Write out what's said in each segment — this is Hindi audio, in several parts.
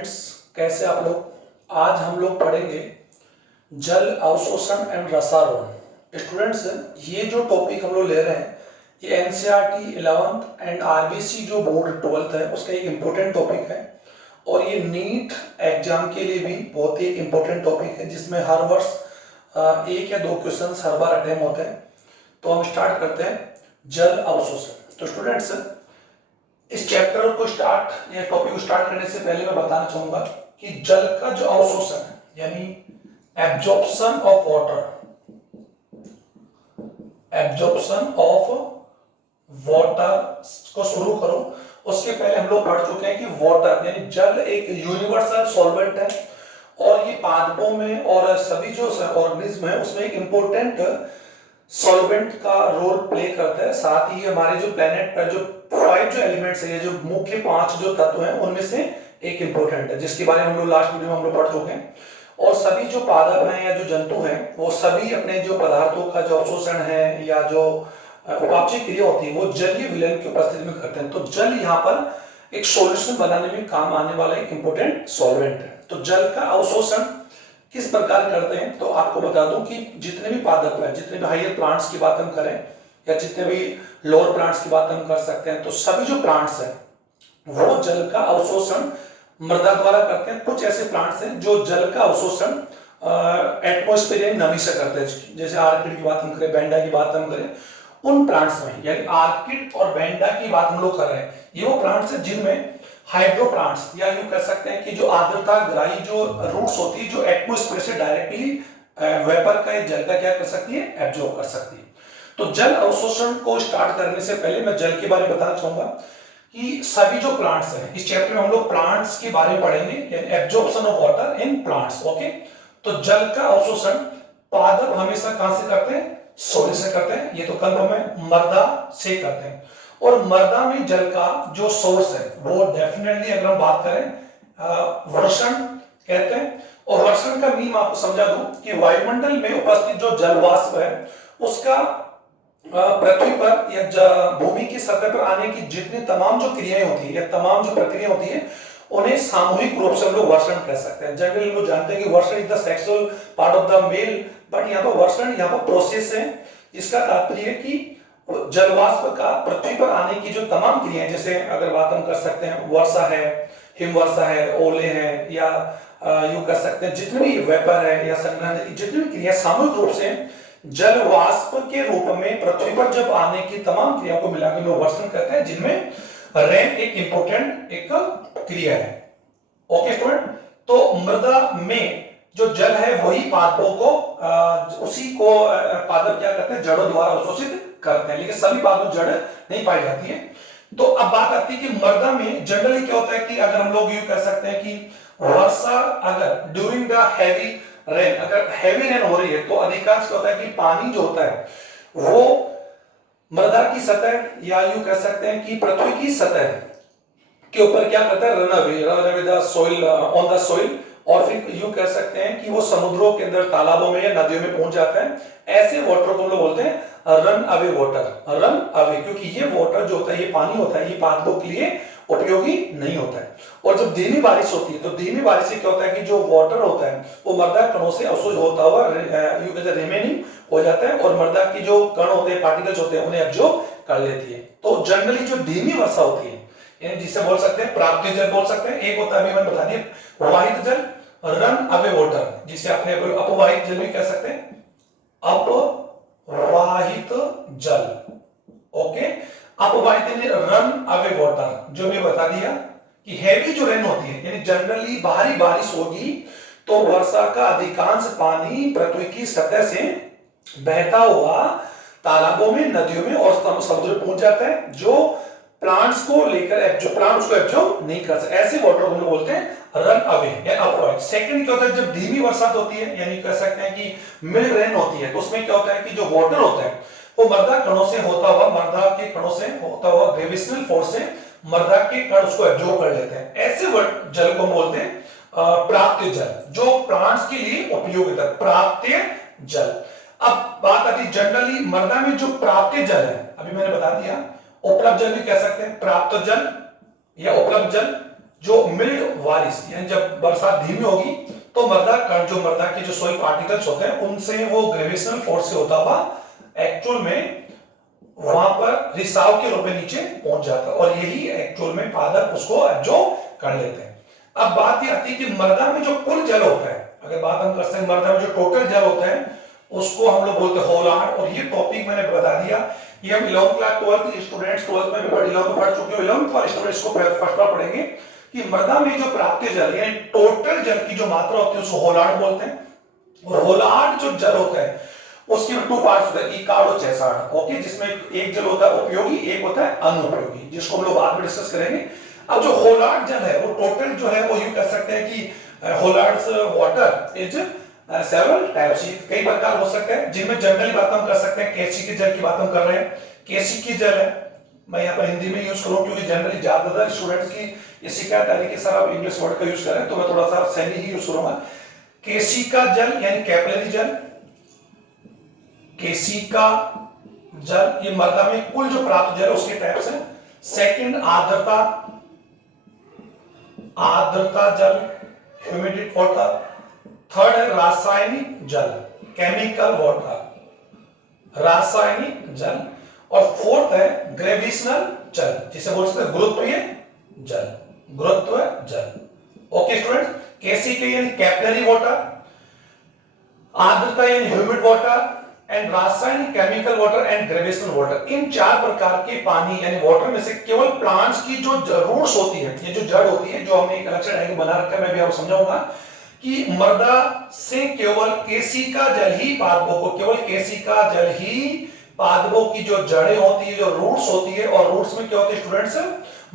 स्टूडेंट्स, कैसे आप लोग। आज हम लोग पढ़ेंगे जल अवशोषण एंड रसारोहण। स्टूडेंट्स, ये जो टॉपिक हम लोग ले रहे हैं ये एनसीईआरटी 11th एंड आरबीसी जो बोर्ड 12th है उसका एक इम्पोर्टेंट टॉपिक है और ये नीट एग्जाम के लिए भी बहुत ही इम्पोर्टेंट टॉपिक है जिसमें हर वर्ष एक या दो क्वेश्चंस हर बार अटेम्प्ट होते हैं। तो हम स्टार्ट करते हैं जल अवशोषण। तो स्टूडेंट्स, इस चैप्टर को स्टार्ट या टॉपिक को स्टार्ट करने से पहले मैं बताना चाहूंगा कि जल का जो अवशोषण है यानी absorption of water, absorption of water को शुरू करो। उसके पहले हम लोग पढ़ चुके हैं कि वाटर यानी जल एक यूनिवर्सल सॉल्वेंट है और ये पादपों में और सभी जो ऑर्गेनिज्म है उसमें एक इंपॉर्टेंट सॉल्वेंट का रोल प्ले करता है। साथ ही हमारे जो प्लेनेट पर जो 5 जो एलिमेंट्स है, जो मुख्य 5 जो तत्व हैं उनमें से एक इंपॉर्टेंट है जिसके बारे में हम लोग लास्ट वीडियो में हम लोग पढ़ चुके हैं। और सभी जो पादप हैं या जो जंतु हैं वो सभी अपने जो पदार्थों का जो अवशोषण है या जो उपापचय क्रिया होती है वो जलीय विलयन की उपस्थिति में करते हैं। तो जल यहाँ पर एक सॉल्यूशन बनाने में काम आने वाला एक इंपॉर्टेंट सॉल्वेंट है। तो जल का अवशोषण किस प्रकार करते हैं तो आपको बता दूं कि जितने भी पादप हैं, जितने भी हायर प्लांट्स की बात हम करें या जितने भी लोअर प्लांट्स की बात हम कर सकते हैं, तो सभी जो प्लांट्स हैं वो जल का अवशोषण मृदा द्वारा करते हैं। कुछ ऐसे प्लांट्स हैं जो जल का अवशोषण एटमॉस्फेरिक नमी से करते हैं, जैसे आर्किड की बात हम करें, बेंडा की बात हम करें। उन प्लांट्स में यानी आर्किड और बेंडा की बात हम लोग कर रहे हैं, ये वो प्लांट्स हैं जिनमें हाइड्रो प्लांट्स या यूं कह सकते हैं कि जो आर्द्रता ग्राही जो रूट्स होती है जो एटमॉस्फेयर से डायरेक्टली वेपर का जल का क्या कर सकती है, एब्जॉर्ब कर सकती है। तो जल अवशोषण को स्टार्ट करने से पहले मैं जल के बारे में बताना चाहूंगा कि सभी जो प्लांट्स हैं, इस चैप्टर में हम लोग प्लांट्स के बारे में पढ़ेंगे, absorption of water in plants. Okay, तो जल का अवशोषण पादप हमेशा कहां से करते हैं, सॉइल से करते हैं, ये तो कंफर्म है, मृदा से करते हैं। और मृदा में जल का जो सोर्स है वो डेफिनेटली अगर हम बात करें वर्षण कहते हैं। और वर्षण का मीन आपको समझा दूं कि वायुमंडल में उपस्थित जो जल वाष्प है उसका पृथ्वी पर या भूमि की सतह पर आने की जितनी तमाम जो क्रियाएं होती है या तमाम जो प्रक्रिया होती है उन्हें सामूहिक रूप से हम लोग वर्षण कह सकते हैं। जनरली लोग जानते हैं कि वर्षण is the sexual part of the male, but यहाँ पर वर्षण यहाँ पर प्रोसेस है। इसका तात्पर्य है कि जलवाष्प का पृथ्वी पर आने की जो तमाम क्रियाएं, जैसे अगर बात हम कर सकते हैं वर्षा है, हिमवर्षा है, ओले हैं, या यूं कर सकते हैं जितने भी वेपर है या संग्रहण, जितनी भी क्रिया सामूहिक रूप से जलवाष्प के रूप में पृथ्वी पर जब आने की तमाम क्रियाओं को मिलाकर लोग वर्षण कहते हैं, जिनमें रेन एक इंपॉर्टेंट एक क्रिया है। ओके स्टूडेंट, तो मृदा में जो जल है वही पादपों को उसी को पादप क्या करते हैं, जड़ों द्वारा अवशोषित करते हैं, लेकिन सभी पादपों जड़ नहीं पाई जाती है। तो अब बात आती है कि मृदा में जनरली क्या होता है कि अगर हम लोग ये कह सकते हैं कि वर्षा अगर ड्यूरिंग द हैवी रेन, अगर हैवी रेन हो रही है तो अधिकांश क्या होता है कि पानी जो होता है वो मृदा की सतह या यूं कह सकते हैं कि पृथ्वी की सतह के ऊपर क्या करता है, run away the soil on the soil, और फिर यूं कह सकते हैं कि वो समुद्रों के अंदर, तालाबों में या नदियों में पहुंच जाता है। ऐसे वाटर को हम लोग बोलते हैं run away water, run away, क्योंकि ये वाटर जो होता है, ये पानी होता है, ये पादपों के लिए उपयोगी नहीं होता है। और जब धीमी बारिश होती है तो धीमी बारिश से क्या होता है कि जो वाटर होता है वो मृदा कणों से अवशोष होता हुआ यूं कहते हैं रिमेनिंग हो जाता है और मृदा की जो कण होते हैं, पार्टिकल्स होते हैं, उन्हें एब्जॉर्ब कर लेती है। तो जनरली जो धीमी वर्षा होती है जिसे बोल सकते हैं प्राप्त जल बोल सकते हैं, एक होता है अभी मैंने बता दिया प्रवाहित जल, रन अवे वाटर, जिसे अपने अपवाहित जल भी कह सकते हैं, अपवाहित जल। ओके, अपवाहित यानी रन अवे वाटर, जो मैं बता दिया कि हैवी जो रेन होती है यानी जनरली भारी बारिश होगी तो वर्षा का अधिकांश पानी पृथ्वी की सतह से बहता हुआ तालाबों में, नदियों में और समुद्र में पहुंच जाता है, जो प्लांट्स को लेकर जो प्लांट्स को एब्जॉर्ब नहीं कर सकते। ऐसे वाटर को हम बोलते हैं रन अवे या अपवाहित। सेकंड क्या होता है, जब धीमी बरसात होती है यानी कह सकते हैं कि मिड रेन होती है, तो उसमें क्या होता है कि जो वाटर होता है वो मृदा कणों से होता हुआ, मृदा के कणों से होता हुआ ग्रेविटेशनल फोर्स से मृदा के कण उसको एब्जॉर्ब कर लेते हैं। ऐसे जल को हम बोलते हैं प्राप्त जल, जो प्लांट्स के लिए उपयोगी है, प्राप्त जल। अब बात आती है जनरली मृदा में जो प्राप्त जल है, अभी मैंने बता दिया, उपलब्ध जल भी कह सकते हैं, प्राप्त जल या उपलब्ध जल, जो मिल्ड बारिश यानी जब बरसात धीमी होगी तो मृदा कण जो मृदा के जो सॉइल पार्टिकल्स होते हैं उनसे वो ग्रेविटेशनल फोर्स से होता हुआ एक्चुअल में वहां पर रिसाव के रूप में नीचे पहुंच जाता है और यही एक्चुअल में पादप उसको एब्जॉर्ब कर लेते हैं। अब बात ये आती है कि मृदा में जो कुल जल होता है, अगर बात हम करते हैं मृदा में जो टोटल जल होता है उसको हम लोग बोलते हैं होलार्ड। और ये टॉपिक मैंने बता दिया, ये हम 11th class 12th students 12th में भी पढ़ चुके हो, 11th वाले स्टूडेंट्स को फर्स्ट बार पढ़ेंगे कि मृदा में जो प्राप्त जल यानी टोटल जल की जो मात्रा होती है उसको होलार्ड बोलते हैं। और होलार्ड जो जल होता है उसके में 2 पार्ट्स होते हैं, इकार्ड और चैसार्ड। ओके, जिसमें एक जल होता है उपयोगी, एक होता है अनुपयोगी, जिसको हम लोग बाद में डिस्कस करेंगे। अब जो होलार्ड जल है वो टोटल जो है वो यूं कह सकते हैं कि होलार्ड्स वाटर इज सेवरल टाइप्स, कई प्रकार हो सकते हैं, जिनमें जनरली बात हम कर सकते हैं केसी के जल की बात हम कर रहे हैं, केसी की जल है, मैं यहाँ पर हिंदी में यूज करूँ क्योंकि जनरली ज्यादातर स्टूडेंट्स की ये शिकायत आ रही है कि सर आप इंग्लिश वर्ड का यूज करें, तो मैं थोड़ा सा सही ही यूज करूंगा। केसी का जल यानी कैपिलरी जल, केसी का जल ये मृदा में कुल जो प्राप्त जल है उसके टाइप्स है। सेकंड आर्द्रता, आर्द्रता जल ह्यूमिडिटी वाटर। थर्ड है रासायनिक जल, केमिकल वाटर, रासायनिक जल। और फोर्थ है ग्रेविटेशनल जल, जिसे बोलते हैं गुरुत्वीय जल, गुरुत्व जल। ओके स्टूडेंट्स, केसी के यानी कैपिलरी वाटर, आर्द्रता यानी ह्यूमिड वाटर एंड रासायनिक chemical water and gravitational water. इन 4 प्रकार के पानी यानी वाटर में से केवल प्लांट्स की जो रूट्स होती है, ये जो जड़ होती है, जो हमने एक अलग से डायग्राम बना रखा है, मैं भी आपको समझाऊंगा कि मृदा से केवल केसी का जल ही पादपों को, केवल केसी का जल ही पादपों की जो जड़ें होती है, जो रूट्स होती है, और रूट्स में क्या होते हैं स्टूडेंट्स,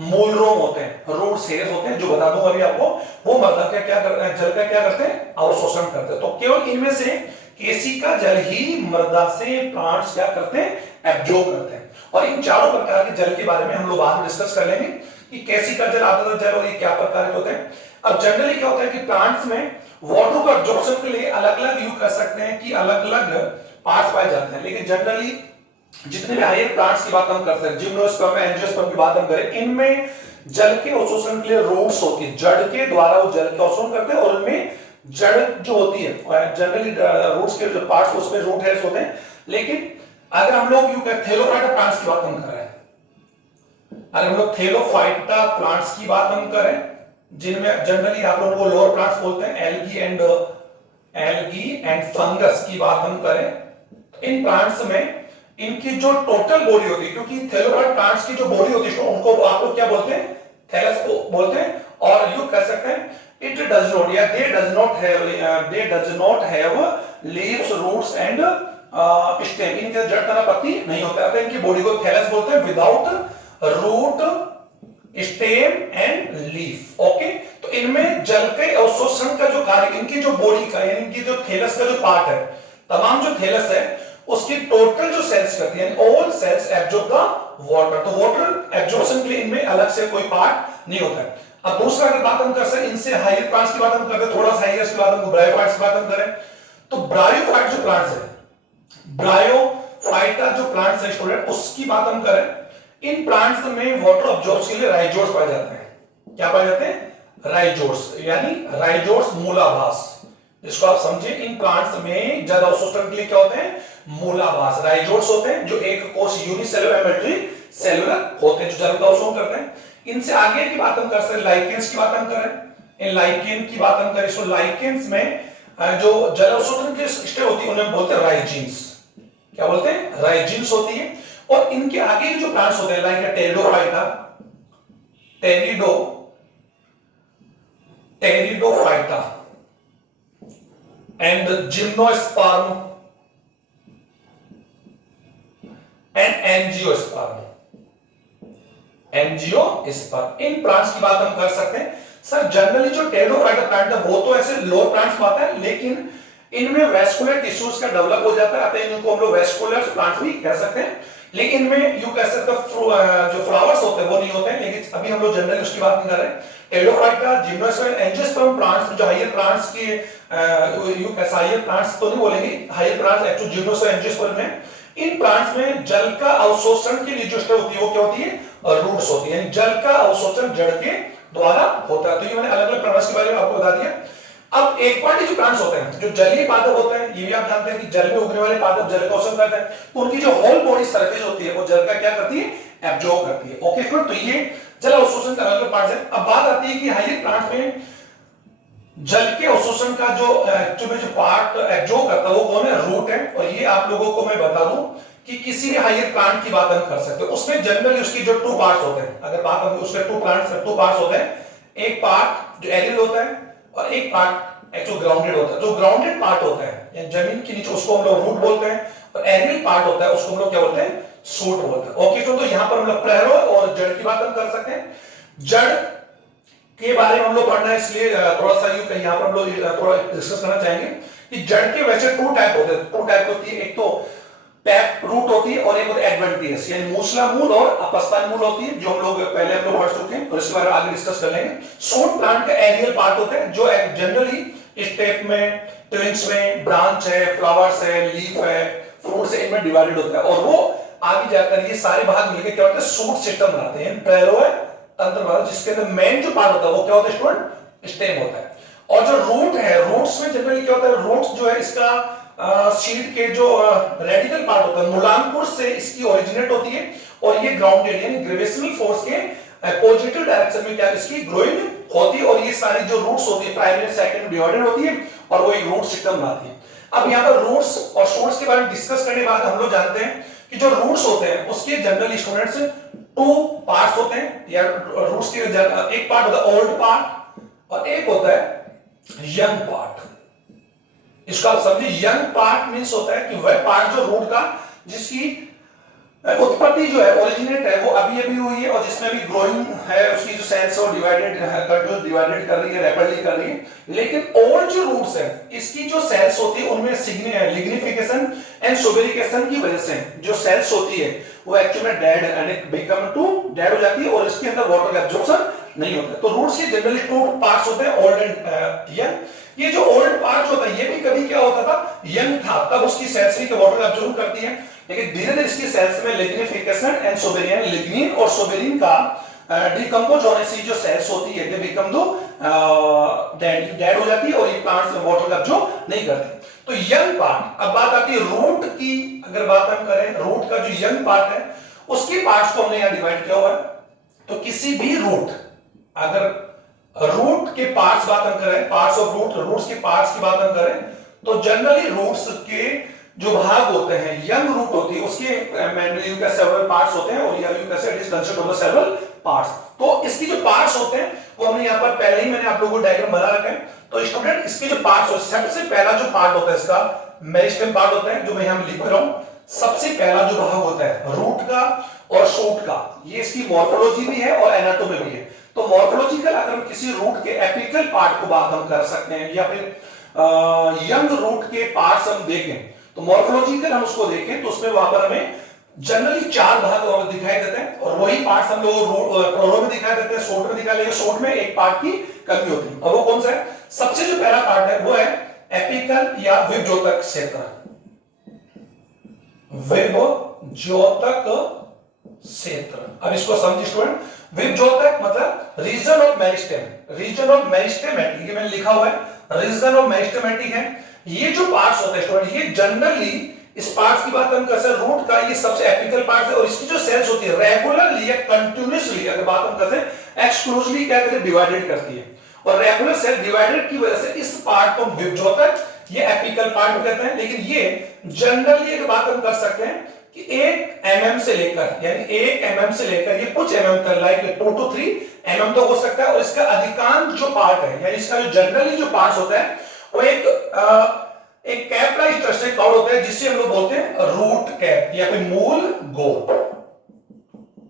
मूलरोम होते हैं, रूट्स हेयर्स होते हैं, जो बता दूंगा अभी आपको, वो मृदा का क्या करते हैं, जल का क्या करते हैं, अवशोषण करते हैं। तो केवल इनमें से केसी का जल ही मृदा से प्लांट्स क्या करते हैं, एब्जॉर्ब करते हैं। और इन चारों प्रकार के जल के बारे में हम लोग बाद में डिस्कस कर लेंगे कि केसी का जल, आर्द्रता जल और ये क्या प्रकार के होते हैं। अब जनरली क्या होता है कि प्लांट्स में वाटर को एब्जॉर्प्शन के लिए अलग अलग यूज कर सकते हैं कि अलग अलग पार्ट्स पाए जाते हैं, लेकिन जनरली जितने भी हायर प्लांट्स की बात हम करते हैं, जिम्नोस्पर्म, एंजियोस्पर्म की बात हम करें, इनमें जल के अवशोषण के लिए रूट्स होती है, जड़ के द्वारा वो जल के अवशोषण करते हैं, और उनमें जड़ जो होती है जनरली रूट्स के जो पार्ट्स उसमें रूट हेयर्स होते हैं। लेकिन अगर हम लोग यूं कहते थैलोफाइटा प्लांट्स की बात हम कर रहे हैं, अगर हम लोग थैलोफाइटा प्लांट्स की बात हम करें, जिनमें जनरली आप लोगों को लोअर प्लांट्स बोलते हैं, एल्गी एंड फंगस की बात हम करें, इन प्लांट्स में इनकी जो टोटल बॉडी होती है, क्योंकि थैलोफाइट प्लांट्स की जो बॉडी होती है उनको आप लोग क्या बोलते हैं, थैलस बोलते हैं, और यू कह सकते हैं it does not, yeah, they does not have leaves, roots and stem, इनके जड़ तना पत्ती नहीं होता है, इनकी बॉडी को थैलस बोलते हैं, without root, stem and leaf. Okay, तो इनमें जल के अवशोषण का जो कार्य, इनकी जो बॉडी का यानी इनकी जो थैलस का जो पार्ट है, तमाम जो थैलस है उसकी टोटल जो सेल्स करती है, all cells absorb the water, तो वाटर एब्जॉर्प्शन के लिए इनमें अलग से कोई पार्ट नहीं होता है। अब दूसरा अगर बात हम कर सकते हैं, इनसे हायर प्लांट्स की बात हम करते हैं, थोड़ा सा हायर की बात हम ब्रायोफाइट्स की बात हम करें, तो ब्रायोफाइट जो प्लांट्स है, ब्रायोफाइटा जो प्लांट्स है स्टूडेंट, उसकी बात हम करें, इन प्लांट्स में वाटर अब्जॉर्ब के लिए राइजोर्स पाए जाते हैं। क्या पाए जाते हैं, राइजोर्स, यानी राइजोर्स मूलाभास, जिसको आप समझे, इन प्लांट्स में जल अवशोषण के लिए क्या होते हैं, मूलाभास, राइजोर्स होते हैं, जो एक कोश यूनिसेलुलर एमेट्री सेलुलर होते हैं, जो जल का अवशोषण करते हैं। इनसे आगे की बात हम कर सकते हैं, लाइकेंस की बात हम करें, इन लाइकेन की बात हम करें, सो लाइकेंस में जो जल अवशोषण की स्टेज होती है उन्हें बोलते हैं राइजिन्स। क्या बोलते हैं, राइजिन्स होती है। और इनके आगे के जो प्लांट्स होते हैं, like pteridophyta, pteridophyta and gymnosperm and angiosperm, angiosperm, in plants की बात हम कर सकते हैं। सर जनरली जो टेरिडोफाइटा प्लांट है वो तो ऐसे लोअर प्लांट्स में आता है, लेकिन इनमें वेस्कुलर टिश्यूज का डेवलप हो जाता है, अतः इनको हम लोग वेस्कुलर प्लांट्स भी कह सकते हैं। लेकिन इनमें यू कह सकते हैं जो फ्लावर्स होते हैं वो नहीं होते हैं, लेकिन अभी हम लोग जनरली उसकी बात नहीं कर रहे हैं। टेरिडोफाइटा, जिम्नोस्पर्म, एंजियोस्पर्म प्लांट्स, जो हायर प्लांट्स की यू कैसा हायर प्लांट्स तो नहीं बोलेंगे, higher plants actually gymnosperm, angiosperm में, इन प्लांट्स में जल का अवशोषण के लिए जो स्टेज होती है वो क्या होती है, रूट्स होती है, यानी जल का अवशोषण जड़ के द्वारा होता है। तो ये मैंने अलग अलग प्लांट्स के बारे में आपको बता दिया। अब एक्वाटिक जो प्लांट्स होते हैं, जो जलीय पादप होते हैं, ये भी आप जानते हैं कि जल में उगने वाले पादप जल का अवशोषण करते हैं, तो उनकी जो होल बॉडी सरफेस होती है वो जल का क्या करती है, एब्जॉर्ब करती है। ओके स्टूडेंट, तो ये जल अवशोषण का अलग पार्ट है। अब बात आती है कि हाइयर प्लांट्स में जल के अवशोषण का जो एक्चुअली जो पार्ट एब्जॉर्ब करता है वो कौन है, रूट है। और ये आप लोगों को मैं बता दूं कि किसी भी हाइयर प्लांट की बात हम कर सकते हैं, उसमें जनरली उसकी जो टू पार्ट्स होते हैं, अगर बात हम उसके टू पार्ट्स होते हैं, एक पार्ट जो एरियल होता है और एक पार्ट जो ग्राउंडेड होता है। जो ग्राउंडेड पार्ट होता है जमीन के नीचे उसको हम लोग रूट बोलते हैं, और एरियल पार्ट होता है उसको हम लोग क्या बोलते हैं, शूट बोलते हैं। ओके, तो यहाँ पर हम लोग प्लेरो और जड़ की बात हम कर सकते हैं। जड़ के बारे में हम लोग पढ़ना है, इसलिए थोड़ा सा यहाँ पर हम लोग थोड़ा डिस्कस करना चाहेंगे कि जड़ के वैसे टू टाइप होते हैं, टू टाइप होती है, एक तो टैप रूट होती है और एक होती है एडवेंटियस, यानी मूसला मूल और अपस्तान मूल होती है, जो हम लोग पहले हम लोग पढ़ चुके हैं, और इसके बारे में आगे डिस्कस कर लेंगे। शूट प्लांट का एरियल पार्ट होते हैं, जो जनरली स्टेप में, ट्विंग्स में, ब्रांच है, फ्लावर्स है, लीफ है, फ्रूट से, इनमें डिवाइडेड होता है, और वो आगे जाकर ये सारे भाग मिलकर क्या होता है, शूट सिस्टम बनाते हैं। पैरो है तंत्र वाला, जिसके अंदर मेन जो पार्ट होता है वो क्या होता है स्टूडेंट, स्टेम होता है। और जो रूट है, रूट्स में जनरली क्या होता है, रूट्स जो है इसका सीड के जो रेडिकल पार्ट होता है, मूलांकुर से इसकी ओरिजिनेट होती है, और ये ग्राउंडेड यानी ग्रेविटेशनल फोर्स के पॉजिटिव डायरेक्शन में क्या इसकी ग्रोइंग होती है, और ये सारी जो रूट्स होती है प्राइमरी सेकेंडरी डिवाइडेड होती है, और वो एक रूट सिस्टम बनाती है। अब यहाँ पर रूट्स और शूट्स के बारे में डिस्कस करने के बाद हम लोग जानते हैं कि जो रूट्स होते हैं उसके जनरली स्टूडेंट्स टू पार्ट्स होते हैं, या रूट्स के एक पार्ट होता है ओल्ड पार्ट और एक होता है यंग पार्ट। इसका आप समझिए, यंग पार्ट मींस होता है कि वह पार्ट जो रूट का जिसकी उत्पत्ति जो है ओरिजिनेट है वो अभी अभी हुई है, और जिसमें भी ग्रोइंग है उसकी जो सेल्स है डिवाइडेड कर रही है, रैपिडली कर रही है। लेकिन ओल्ड जो रूट्स है इसकी जो सेल्स होती है उनमें लिग्निफिकेशन एंड सोबेरिकेशन की वजह से जो सेल्स होती है वो एक्चुअली में dead and become to dead हो जाती है, और इसके अंदर वाटर का एब्जॉर्प्शन नहीं होता। तो रूट्स के जनरली टू पार्ट्स होते हैं, ओल्ड एंड यंग। ये जो ओल्ड पार्ट होता है ये भी कभी क्या होता था, यंग था, तब उसकी सेल्स भी वाटर एब्जॉर्ब करती है, लेकिन धीरे धीरे इसकी सेल्स में लिग्निफिकेशन एंड सोबेरियन, लिग्निन और सोबेरिन का डिकम्पोज होने से जो सेल्स होती है दे बिकम दो डेड हो जाती है, और ये प्लांट्स में वाटर का एब्जॉर्ब नहीं करते। तो यंग पार्ट, अब बात आती है रूट की, अगर बात हम करें रूट का जो यंग पार्ट है उसके पार्ट्स को हमने यहां डिवाइड किया हुआ है। तो किसी भी रूट, अगर रूट के पार्ट्स बात हम करें, पार्ट्स ऑफ रूट, रूट्स के पार्ट्स की बात हम करें, तो जनरली रूट्स के जो भाग होते हैं, यंग रूट होती है उसके मेनली का सेवरल पार्ट्स होते हैं, और you can say it is consisted of the several parts. तो इसकी जो पार्ट्स होते हैं वो हमने यहां पर पहले ही मैंने आप लोगों को डायग्राम बना रखा है। तो स्टूडेंट इसके जो पार्ट्स होते हैं, सबसे पहला जो पार्ट होता है इसका मेरिस्टेम पार्ट होता है, जो मैं यहां लिख रहा हूं। सबसे पहला जो भाग होता है रूट का और शूट का, ये इसकी मॉर्फोलॉजी भी है और एनाटॉमी भी है। तो मॉर्फोलॉजिकल अगर हम किसी रूट के एपिकल पार्ट को बात हम कर सकते हैं, या फिर यंग रूट के पार्ट्स हम देखें, तो मॉर्फोलॉजिकल हम उसको देखें तो उसमें वहां पर हमें जनरली चार भाग दिखाई देते हैं, और वही पार्ट्स हम लोग प्लोरो में दिखाई देते हैं, शॉर्ट में दिखाई देते हैं। शॉर्ट में एक पार्ट की कमी होती है, और वो कौन सा है, सबसे जो पहला पार्ट है वो है एपिकल या विभज्योतक क्षेत्र। विभज्योतक क्षेत्र, अब इसको समझिए स्टूडेंट, विभज्योतक मतलब region of meristem, region of meristematic, ये मैंने लिखा हुआ है रीजन ऑफ मेरिस्टेमेटिक है। ये जो पार्ट्स होते हैं स्टूडेंट, ये जनरली इस पार्ट्स की बात हम कर सकते हैं, रूट का ये सबसे एपिकल पार्ट है, और इसकी जो सेल्स होती है रेगुलरली या कंटिन्यूअसली अगर बात हम करते हैं एक्सक्लूसिवली क्या करते हैं, डिवाइडेड करती है, और रेगुलर सेल डिवाइडेड की वजह से इस पार्ट को विभज्योतक ये एपिकल पार्ट कहते हैं। लेकिन ये जनरली एक बात हम कर सकते हैं कि 1 mm से लेकर, यानी 1 mm से लेकर ये कुछ mm तक, लाइक 2 to 3 mm तो हो सकता है, और इसका अधिकांश जो पार्ट है, यानी इसका जो जनरली जो पार्ट होता है वो एक कैप लाइक स्ट्रक्चर क्लाउड होता है, जिससे हम लोग बोलते हैं रूट कैप या फिर मूल गोप।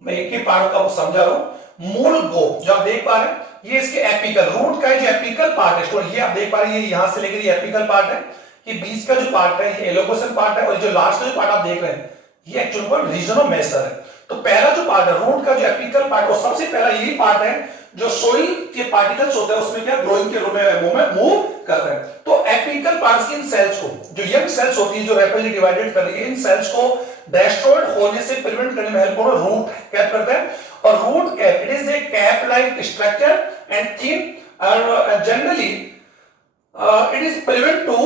मैं एक ही पार्ट का समझा रहा हूं, मूल गोप जो आप देख पा रहे हैं, ये इसके एपिकल रूट का जो एपिकल पार्ट है स्टूडेंट, ये आप देख पा रहे हैं, यहां से लेकर ये एपिकल पार्ट है, ये बीच का जो पार्ट है ये एलोकेशन पार्ट है, और जो लास्ट का जो पार्ट आप देख रहे हैं ये एक्चुअल में रीजन ऑफ मेसर है। तो पहला जो पार्ट है रूट का जो एपिकल पार्ट, वो सबसे पहला यही पार्ट है जो सोइल के पार्टिकल्स होते हैं उसमें क्या ग्रोइंग के रूप में मूव कर रहे हैं। तो एपिकल पार्ट्स की इन सेल्स को, जो यंग सेल्स होती है जो रैपिडली डिवाइडेड कर रही है, इन सेल्स को डिस्ट्रॉयड होने से प्रिवेंट करने में हेल्प रूट कैप करता है। और root cap it is a cap like structure and thin generally it is prevent to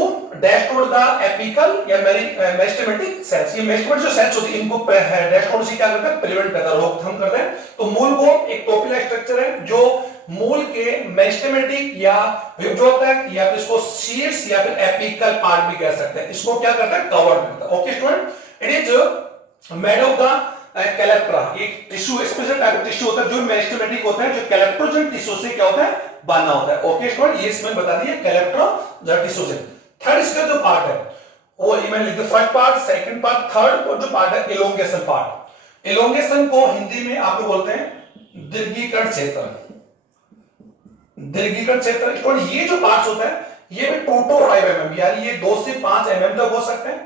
dash toward the apical या मेरिस्टेमेटिक सेल्स। ये मेरिस्टेमेटिक जो सेल्स होती है इनको डैश टोवर्ड से क्या करता है, प्रिवेंट करता है, रोकथाम करता है। तो मूल वो एक टोपिला स्ट्रक्चर है जो मूल के मेरिस्टेमेटिक या विभजोतक या फिर इसको शीर्ष या फिर एपिकल पार्ट भी कह सकते हैं, इसको क्या करता है, कवर करता है। Okay student, it is made of the calyptra. एक टिश्यू स्पेशल टाइप टिश्यू होता है जो मेरिस्टेमेटिक होता है, जो कैलेप्ट्रोजन टिश्यू से क्या होता है, बना होता है। ओके स्टूडेंट, ये इसमें बता दिया कैलेप्ट्रोजन टिश्यू से। थर्ड इसका जो पार्ट है वो मैं लिख दूं, first part, second part, third और जो पार्ट है इलोंगेशन पार्ट। इलोंगेशन को हिंदी में आप लोग बोलते हैं दीर्घीकरण क्षेत्र। दीर्घीकरण क्षेत्र, ये जो पार्ट होता है ये भी 2 to 5 mm यानी ये 2 से 5 mm तक हो सकते हैं।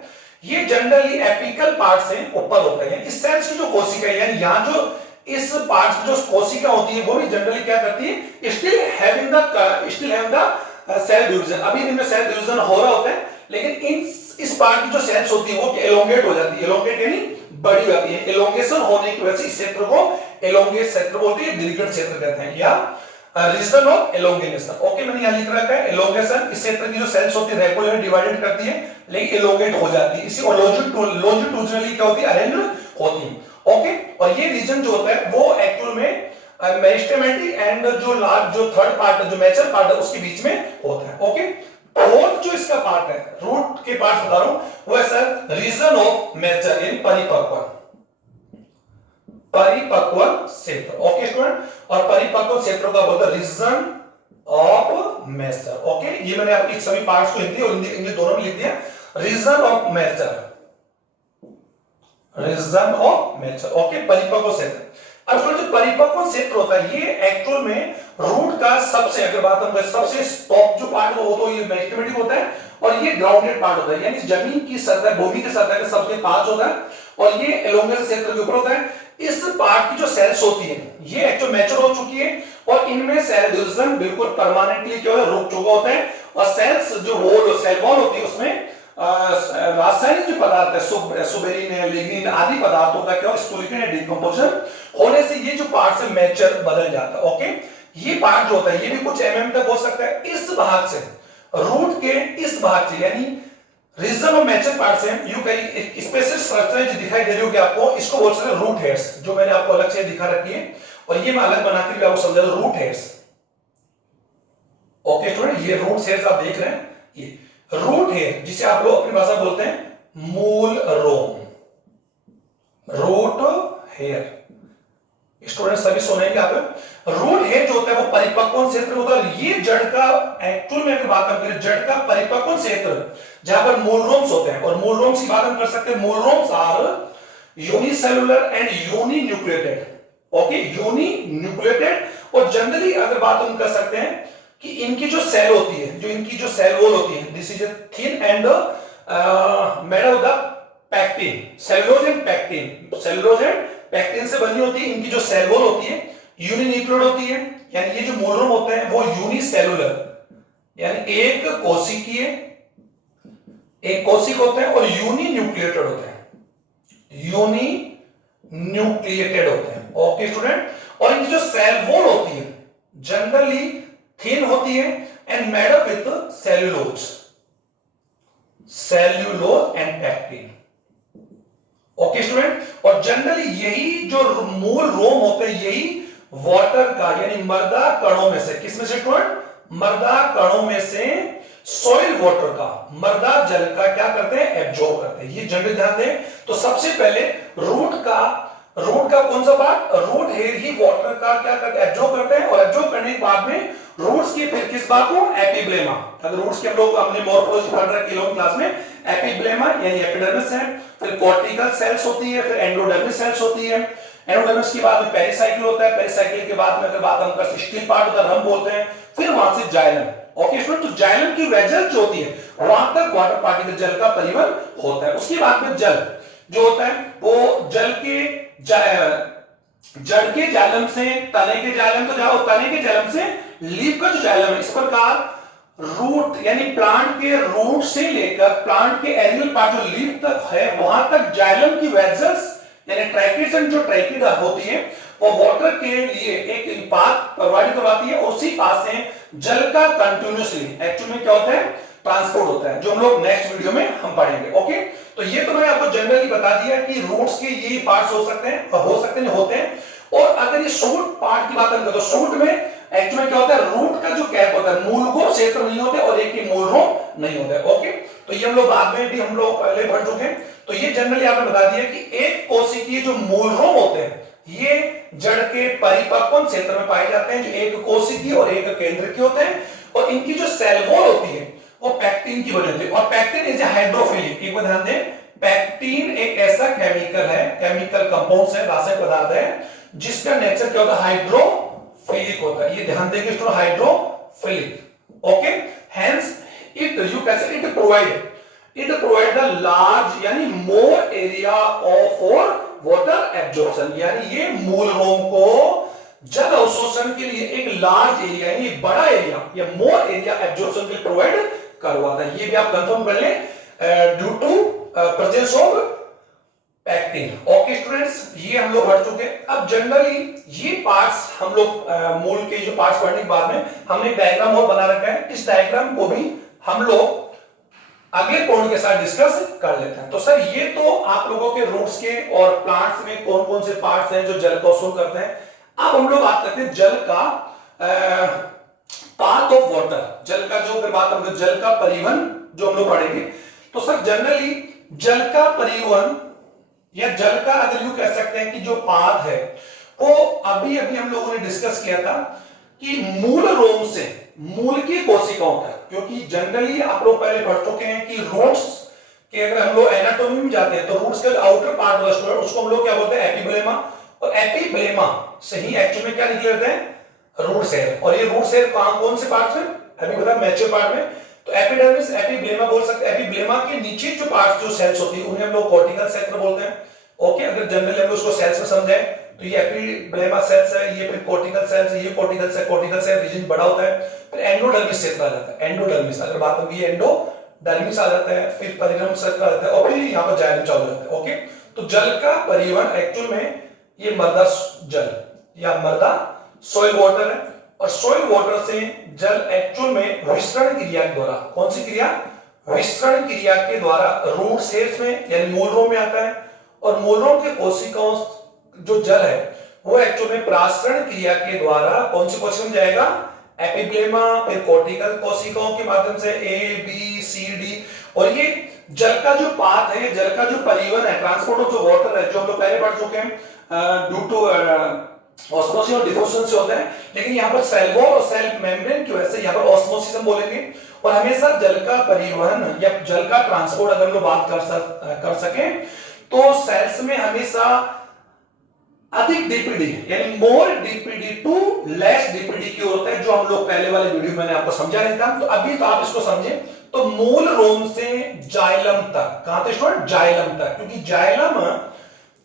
ये जनरली एपिकल पार्ट से ऊपर होता है। इस सेल्स की जो कोशिका है यानी यहाँ जो इस पार्ट की जो कोशिका होती है वो भी जनरली क्या करती है, still having the cell division. अभी इनमें सेल डिवीजन हो रहा होता है लेकिन इस पार्ट की जो सेल्स होती है वो एलोंगेट हो जाती है। एलोंगेट यानी बड़ी जाती है। एलोंगेशन होने की वजह से इस क्षेत्र को एलोंगेट क्षेत्र बोलते हैं, दीर्घित क्षेत्र कहते हैं या रीजन ऑफ एलोंगेशन। ओके, मैंने यहां लिख रखा है एलोंगेशन। इस क्षेत्र की जो सेल्स होती है रेगुलर डिवाइडेड करती है लेकिन एलोंगेट हो जाती है। इसी और लॉन्जिट्यूडनली क्या होती है, अरेंज होती है। ओके, और ये रीजन जो होता है वो एक्चुअल में मेरिस्टेमेटिक एंड जो थर्ड पार्ट जो मैचर पार्ट है उसके बीच में होता है। ओके, फोर्थ जो इसका पार्ट है, रूट के पार्ट बता रहा हूं, वो है सर रीजन ऑफ मैचर यानी परिपक्व क्षेत्र। ओके स्टूडेंट, और परिपक्व क्षेत्रों का बोलते हैं रीजन ऑफ मैचर। ओके, ये मैंने आपकी सभी पार्ट्स को हिंदी और इंग्लिश दोनों में लिख दिया। Region of mature, region of mature. Okay, परिपक्व क्षेत्र। अब जो परिपक्व क्षेत्र होता है ये एक्चुअल में रूट का सबसे, अगर बात हम करें सबसे टॉप जो पार्ट हो तो ये मेरिस्टेमेटिक होता है और ये ग्राउंडेड पार्ट होता है यानी जमीन की सतह, भूमि की सतह के सबसे पास होता है और ये एलोंगेशन क्षेत्र के ऊपर होता है। इस पार्ट की जो सेल्स होती है ये एक्चुअल मैच्योर हो चुकी है और इनमें सेल डिवीजन बिल्कुल परमानेंटली क्या है, रुक चुका होता है और सेल्स जो वॉल सेल वॉल होती है उसमें रासायनिक जो पदार्थ है सुबेरिन है, लिग्निन आदि पदार्थों का क्या स्थूलीकरण या डिकम्पोजिशन होने से ये जो पार्ट से मैचर बदल जाता है। ओके, ये पार्ट जो होता है ये भी कुछ एमएम तक हो सकता है। इस भाग से रूट के इस भाग से यानी रीजन ऑफ मैचर पार्ट से यू कहीं स्पेशल स्ट्रक्चर जो दिखाई दे रही होगी आपको, इसको बोल सकते हैं रूट हेयर्स, जो मैंने आपको अलग से दिखा रखी है और ये मैं अलग बना के भी आपको समझा दूं, रूट हेयर्स। ओके स्टूडेंट, ये रूट हेयर्स आप देख रहे हैं, ये रूट हेयर जिसे आप लोग अपनी भाषा बोलते हैं मूल रोम, रूट हेयर। स्टूडेंट सभी सुनेंगे आप। रूट हेयर जो होता है वो परिपक्व क्षेत्र होता है। ये जड़ का एक्चुअल में बात हम करें जड़ का परिपक्व क्षेत्र जहां पर मूलरोम्स होते हैं और मूलरोम्स की बात हम कर सकते हैं। मूलरोम्स are unicellular and uninucleated. Okay, uninucleated और जनरली अगर बात हम कर सकते हैं कि इनकी जो सेल होती है, जो इनकी जो सेल वॉल होती है, this is thin and made of the pectin, cellulose and pectin, cellulose and pectin से बनी होती है। इनकी जो सेल वॉल होती है यूनिन्यूक्लियोइड होती है यानी ये जो मूलरोम होते हैं वो यूनिसेलुलर यानी एक कोशिकीय, एक कोशिक होते हैं और यूनिन्यूक्लिएटेड होते हैं, यूनिन्यूक्लिएटेड होते हैं। ओके स्टूडेंट, और इनकी जो सेल वॉल होती है जनरली थिन होती है and made up with cellulose, cellulose and pectin. Okay student, और जनरली यही जो मूल रोम होते हैं यही वाटर का यानी मृदा कणों में से, किसमें से स्टूडेंट, मृदा कणों में से सॉइल वाटर का, मृदा जल का क्या करते हैं, एब्जॉर्ब करते हैं। ये जनरली ध्यान दें। तो सबसे पहले रूट का कौन सा पार्ट, रूट हेयर ही वाटर का क्या करते हैं, एब्जॉर्ब करते हैं और एब्जॉर्ब करने के बाद में रूट्स की फिर किस बात को, एपिब्लेमा। अगर रूट्स के हम लोग अपने मॉर्फोलॉजी पढ़ रहे हैं क्लास में, एपिब्लेमा यानी एपिडर्मिस है, फिर कॉर्टिकल सेल्स होती है, फिर एंडोडर्मिस सेल्स होती है। एंडोडर्मिस के बाद में पेरिसाइकिल होता है, पेरिसाइकिल के बाद में अगर बात हम कर स्टील पार्ट होता है, रम बोलते हैं, फिर वहां से जाइलम। ओके स्टूडेंट, तो जाइलम की वेजल जो होती है वहां तक वाटर पार्टिकल जल का परिवहन होता है। उसके बाद में जल जो होता है वो जल के जड़ के जाइलम से तने के जाइलम तो जाओ, तने के जाइलम से लीफ का जो जाइलम है, इस प्रकार रूट यानी प्लांट के रूट से लेकर प्लांट के एरियल पार्ट जो लीफ तक है वहां तक जाइलम की वेजल्स यानी ट्रैकिड्स जो ट्रैकिड होती है वो वाटर के लिए एक पाथ प्रोवाइड करवाती है, उसी पाथ से जल का कंटिन्यूसली एक्चुअली में क्या होता है, ट्रांसपोर्ट होता है, जो हम लोग नेक्स्ट वीडियो में हम पढ़ेंगे। ओके, तो ये तो मैंने आपको जनरली बता दिया कि रूट्स के ये पार्ट्स हो सकते हैं, नहीं होते हैं। और अगर ये शूट पार्ट की बात करें तो शूट में एक्चुअली में क्या होता है, रूट का जो कैप होता है, मूलगों क्षेत्र नहीं होते और एक ही मूलरोम नहीं होता है। ओके, तो ये हम लोग बाद में भी हम लोग पहले पढ़ चुके हैं। तो ये जनरली आपने बता दिया कि एक कोशिकीय जो मूलरोम होते हैं ये जड़ के परिपक्व क्षेत्र में पाए जाते हैं, जो एक कोशिकीय और एक केंद्रकीय होते हैं, और इनकी जो सेल वॉल होती है वो पैक्टिन की बनी होती है। और पैक्टिन इज हाइड्रोफिलिक, एक बार ध्यान दें, पैक्टिन एक ऐसा केमिकल है, केमिकल कंपाउंड है, रासायनिक पदार्थ है जिसका नेचर क्या होता है, हाइड्रोफिलिक होता है। ये ध्यान देंगे student, hydrophilic. Okay, hence it you can say it provide the large यानी more area of for water absorption, यानी ये मूल रोम को जल अवशोषण के लिए एक लार्ज एरिया यानी बड़ा एरिया या मोर एरिया एब्जॉर्प्शन के लिए प्रोवाइड करवाता है। ये भी आप कंफर्म कर लें, due to presence of pectin. Okay students, ये हम लोग पढ़ चुके हैं। अब जनरली ये पार्ट्स हम लोग मूल के जो पार्ट्स पढ़ने के बाद में हमने डायग्राम और बना रखा है, इस डायग्राम को भी हम लोग अगले पॉइंट के साथ डिस्कस कर लेते हैं। तो सर ये तो आप लोगों के रूट्स के और प्लांट्स में कौन कौन से पार्ट्स हैं जो जल को अवशोषण करते हैं। अब हम लोग बात करते हैं जल का पाथ ऑफ वाटर, जल का जो बात हम जल का परिवहन जो हम लोग पढ़ेंगे। तो सर जनरली जल का परिवहन या जल का अगर यूं कह सकते हैं कि जो पाथ है वो अभी हम लोगों ने डिस्कस किया था कि मूल रोम से मूल की कोशिकाओं तक, क्योंकि जनरली आप लोग पहले पढ़ चुके हैं कि रूट्स के अगर हम लोग एनाटॉमी में जाते हैं तो रूट्स का आउटर पार्ट होता है उसको हम लोग क्या बोलते हैं, एपिब्लेमा, और एपिब्लेमा से ही एक्चुअली में क्या निकले होते हैं, रूट सेल। और ये रूट सेल कौन से पार्ट में, अभी बता मैच्योर पार्ट में, तो एपिडर्मिस एपिब्लेमा बोल सकते हैं। एपिब्लेमा के नीचे जो पार्ट जो सेल्स होती है उन्हें हम लोग कॉर्टिकल सेक्टर बोलते हैं। ओके, अगर जनरली हम लोग उसको सेल्स में समझें तो ये एपिब्लेमा सेल्स है, ये फिर कॉर्टिकल सेल्स है, ये कॉर्टिकल सेल रीजन बड़ा होता है, फिर एंडोडर्मिस क्षेत्र आ जाता है। एंडोडर्मिस अगर बात होगी एंडोडर्मिस आ जाता है, फिर परिधम क्षेत्र आ जाता है, और फिर यहाँ पर जाइलम चालू रहता है। ओके, तो जल का परिवहन एक्चुअल में ये मृदा जल या मृदा सॉइल वाटर है, और सॉइल वाटर से जल एक्चुअल में विसरण क्रिया के द्वारा, कौन सी क्रिया, विसरण क्रिया के द्वारा रूट सेल्स में यानी मूलरोम में आता है, और मूलरोम के कोशिकाओं जो जल है वो एक्चुअल में परासरण क्रिया के द्वारा कौन सी कोशिका में जाएगा, एपिब्लेमा, फिर कॉर्टिकल कोशिकाओं के माध्यम से ए बी सी डी। और ये जल का जो पाथ है, जल का जो परिवहन है, ट्रांसपोर्ट ऑफ जो वाटर है, जो हम लोग पहले पढ़ चुके हैं, ड्यू टू ऑस्मोसिस और डिफ्यूजन से होता है, लेकिन यहाँ पर सेल वॉल और सेल मेम्ब्रेन की वजह से यहाँ पर ऑस्मोसिस हम बोलेंगे। और हमेशा जल का परिवहन या जल का ट्रांसपोर्ट अगर हम लोग बात कर सके तो सेल्स में हमेशा अधिक डीपीडी यानी मोर डीपीडी टू लेस डीपीडी की होता है, जो हम लोग पहले वाले वीडियो में मैंने आपको समझा नहीं था। तो अभी तो आप इसको समझे, तो मूल रोम से जाइलम तक, कहां तक स्टूडेंट, जाइलम तक, क्योंकि जाइलम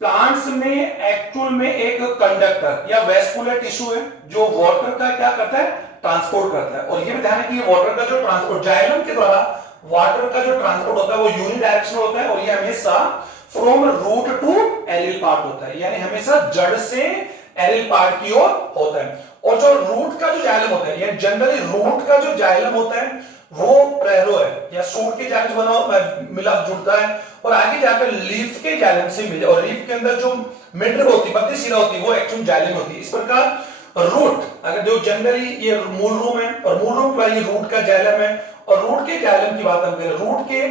प्लांट्स में एक्चुअल में एक कंडक्टर या वेस्कुलर टिश्यू है जो वाटर का क्या करता है, ट्रांसपोर्ट करता है। और ये भी ध्यान है कि वाटर का जो ट्रांसपोर्ट जाइलम के द्वारा वाटर का जो ट्रांसपोर्ट होता है वो यूनिडायरेक्शनल होता है, और ये हमेशा from root to aerial part होता है, यानी हमेशा जड़ से एरियल पार्ट की ओर होता है। और जो रूट का जो जाइलम होता है, यानी जनरली रूट का जो जाइलम होता है वो प्रेरो है या सूट के जाइलम से बना मिला जुड़ता है, और आगे जाकर लीफ के जाइलम से मिले, और लीफ के अंदर जो मिडरब होती है, पत्ती शिरा होती है, वो एक्चुअल जाइलम होती है। इस प्रकार रूट अगर जो जनरली ये मूल रूम है, और मूल रूम के बाद ये रूट का जाइलम है, और रूट के जाइलम की बात हम करें, रूट के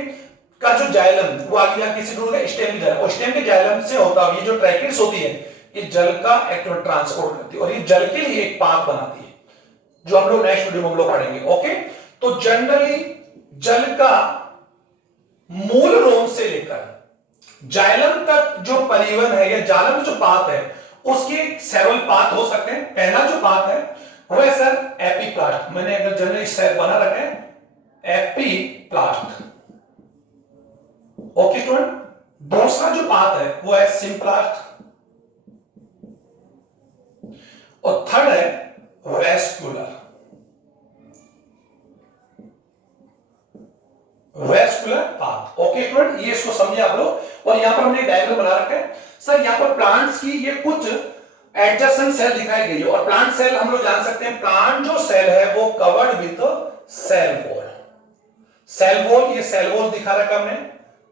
का जो जाइलम वो आगे जाकर किसी रूट का स्टेम की जाइलम, और स्टेम के जाइलम से होता है ये जो ट्रैकिट्स होती है, ये जल का एक्चुअल ट्रांसपोर्ट करती है, और ये जल के लिए एक पाथ बनाती है, जो हम लोग नेक्स्ट वीडियो में हम लोग पढ़ेंगे। ओके, तो जनरली जल का मूल रोम से लेकर जाइलम तक जो परिवहन है या जाइलम जो पाथ है उसके सेवरल पाथ हो सकते हैं। पहला जो पाथ है वो है सर एपीप्लास्ट, मैंने अगर जनरली सेल बना रखा है एपीप्लास्ट। ओके स्टूडेंट, दूसरा जो पाथ है वो है सिम्प्लास्ट, और थर्ड है वेस्कुलर पाथ। ओके स्टूडेंट, ये इसको समझे आप लोग। और यहां पर हमने डायग्राम बना रखा है सर, यहां पर प्लांट्स की ये कुछ एडजेसेंट सेल दिखाई गई है। और प्लांट सेल हम लोग जान सकते हैं, प्लांट जो सेल है वो covered with cell wall. Cell wall, ये सेल वॉल दिखा रखा हमने।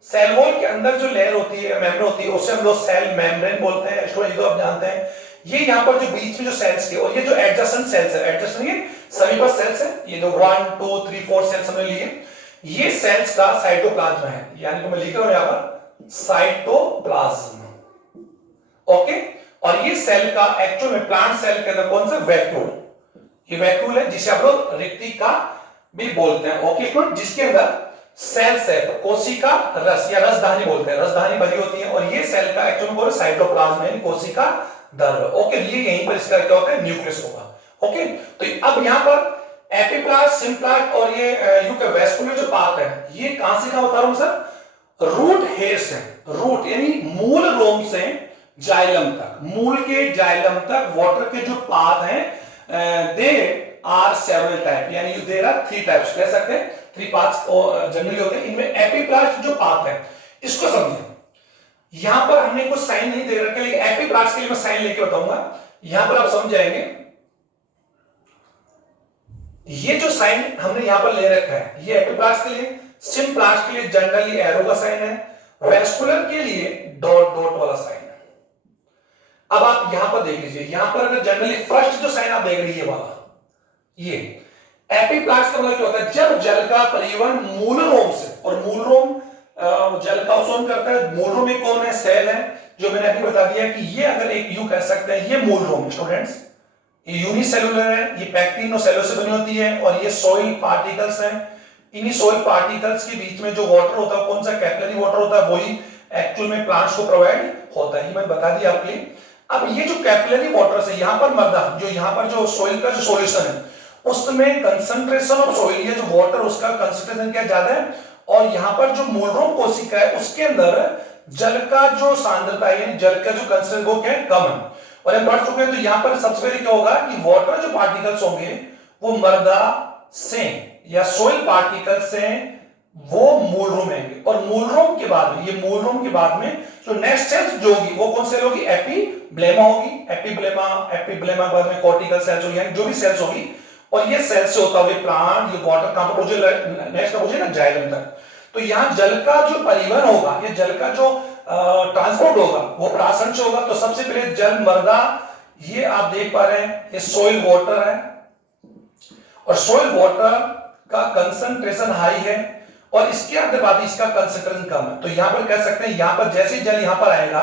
सेल वॉल के अंदर जो लेयर होती है, मेम्ब्रेन होती है, उसे हम लोग सेल मेम्ब्रेन बोलते हैं। स्टूडेंट, तो आप जानते हैं ये यहाँ पर जो बीच में जो सेल्स के, और ये जो एडजेसेंट सेल्स है, एडजेसेंट ये समीपस्थ सेल्स है, ये जो 1 2 3 4 सेल्स हमने लिए, ये सेल्स का साइटोप्लाज्म है, यानी कि मैं लिख रहा हूं यहां पर साइटोप्लाज्म। ओके, और ये सेल का एक्चुअल में प्लांट सेल के अंदर कौन सा वैक्यूल, ये वैक्यूल है जिसे आप लोग रिक्तिका भी बोलते हैं। ओके स्टूडेंट, जिसके अंदर सेल्स है, कोशिका रस या रसधानी बोलते हैं, रसधानी भरी होती है, और ये सेल का एक्चुअल में साइटोप्लाज्म यानी कोशिका द्रव्य। ओके, ये यहीं पर इसका क्या होता है, न्यूक्लियस होगा। ओके, तो अब यहां पर एपिप्लास्ट, सिम्प्लास्ट और ये वेस्कुलर जो पार्ट है, ये कहां से कहां बता रहा हूं सर, रूट हेयर से, रूट यानी मूल रोम से जाइलम तक, मूल के जाइलम तक वाटर के जो पाथ हैं, दे आर सेवरल टाइप, यानी देयर आर 3 टाइप्स, कह सकते हैं 3 पाथ्स जनरली होते हैं। इनमें एपिप्लास्ट जो पाथ है, इसको समझें। यहां पर हमने कुछ साइन नहीं दे रखे, लेकिन एपिप्लास्ट के लिए मैं साइन लेके बताऊंगा, यहां पर आप समझ जाएंगे। ये जो साइन हमने यहां पर ले रखा है, ये एपिप्लास्ट के लिए, सिम्प्लास्ट के लिए जनरली एरो का साइन है, वेस्कुलर के लिए डॉट डॉट वाला साइन है। अब आप यहां पर देख लीजिए, यहां पर अगर जनरली फर्स्ट जो साइन आप देख रही है वाला, ये एपिप्लास्ट का मतलब क्या होता है, जब जल का परिवहन मूल रोम से, और मूल रोम जल का अवशोषण करता है, मूल रोम में कौन है, सेल है, जो मैंने अभी बता दिया कि ये अगर एक यू कह सकते हैं, ये मूल रोम स्टूडेंट्स, ये यूनिसेलुलर है, ये पैक्टिन और सेलो से बनी होती है, और ये सॉइल पार्टिकल्स हैं। इन्हीं सॉइल पार्टिकल्स के बीच में जो वाटर होता है, कौन सा, कैपिलरी वाटर होता है, वही एक्चुअल में प्लांट्स को प्रोवाइड होता है, ये मैंने बता दिया आपके लिए। अब ये जो कैपिलरी वाटर से यहां पर मर्दा, जो यहां पर जो सॉइल का जो सॉल्यूशन है, उसमें कंसंट्रेशन ऑफ सॉइल, ये जो वाटर, उसका कंसंट्रेशन क्या ज्यादा है, और यहां पर जो मूलरोम कोशिका है, उसके अंदर जल का जो सांद्रता है, जल का जो कंसंट्रेशन वो क्या है, कम है, और हम बढ़ चुके हैं। तो यहां पर सबसे पहले क्या होगा कि वाटर जो पार्टिकल्स होंगे वो मृदा से या सॉइल पार्टिकल से वो मूल रूम आएंगे, और मूल रूम के बाद में, ये मूल रूम के बाद में जो नेक्स्ट सेल्स जो होगी वो कौन सेल होगी, एपिब्लेमा होगी। एपिब्लेमा बाद में कॉर्टिकल सेल्स होगी, जो भी सेल्स होगी, और ये सेल से होता हुआ प्लांट, ये वाटर कहां पर पहुंचे, नेक्स्ट पहुंचे ना जाइलम तक। तो यहां जल का जो परिवहन होगा, ये जल का जो ट्रांसपोर्ट होगा वो प्रासन से होगा। तो सबसे पहले जल मृदा, ये आप देख पा रहे हैं, ये सॉइल वाटर है, और सॉइल वाटर का कंसंट्रेशन हाई है, और इसके अंदर बाद इसका कंसंट्रेशन कम है। तो यहां पर कह सकते हैं, यहां पर जैसे जल यहां पर आएगा